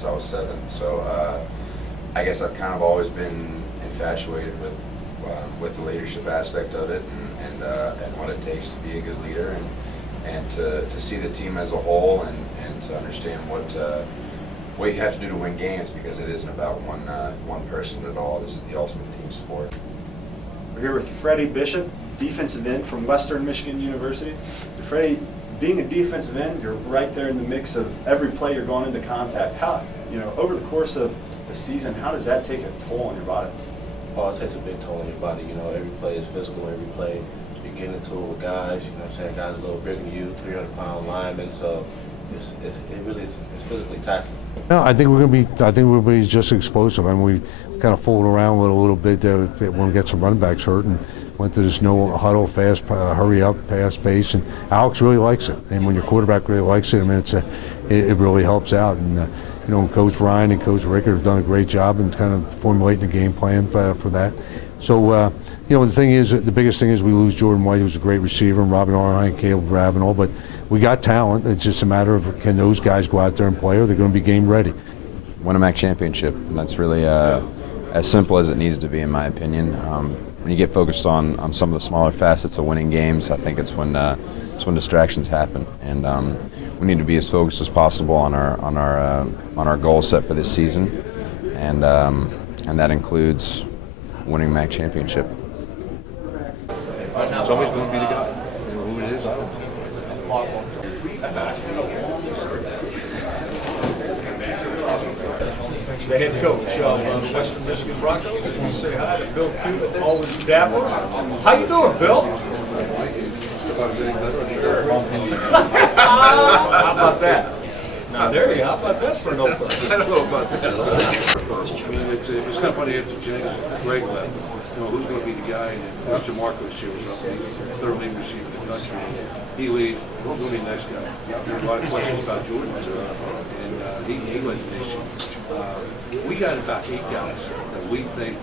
since I was 7. So I guess I've kind of always been infatuated with the leadership aspect of it and what it takes to be a good leader and to see the team as a whole and to understand what you have to do to win games, because it isn't about one person at all. This is the ultimate team sport. We're here with Freddie Bishop, defensive end from Western Michigan University. Freddie, being a defensive end, you're right there in the mix of every play you're going into contact. How, over the course of the season, how does that take a toll on your body? Oh, it takes a big toll on your body. Every play is physical. Every play you get into it with guys. Guys a little bigger than you, 300-pound linemen. So it really is. It's physically taxing. No, I think we're going to be. I think we'll be just explosive. I mean, we kind of fooled around a little bit there when we got some running backs hurt and went to this no huddle, fast, hurry up, pass pace. And Alex really likes it. And when your quarterback really likes it, I mean, it really helps out. And Coach Ryan and Coach Rickard have done a great job in kind of formulating a game plan for that. So, the thing is, the biggest thing is we lose Jordan White, who's a great receiver, and Robin Arhine, Caleb Ravenel, but we got talent. It's just a matter of, can those guys go out there and play, or they're going to be game ready? Win a MAC championship, and that's really as simple as it needs to be, in my opinion. When you get focused on some of the smaller facets of winning games, I think it's when distractions happen, and we need to be as focused as possible on our goal set for this season, and that includes winning MAC championship. It's always going to be the guy. Who it is, I don't know. The head coach of the Western Michigan Broncos. I want to say hi to Bill Cute, always dapper. How you doing, Bill? How about that? Now there you go. How about that for an opener? I don't know about that. I mean, it's kind of funny after Greg left. Who's going to be the guy? And Mr. Marcos shows up. He's the third leading receiver in the country. He leaves. Who's going to be the next guy? There's a lot of questions about Jordan, and he led the nation. We got about 8 guys that we think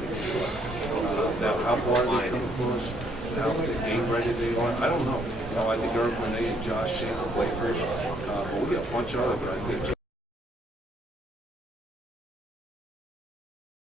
now how far they come across, how game ready they are. I don't know. I think Eric Renee and Josh Shane will play first, but we got a bunch of other guys.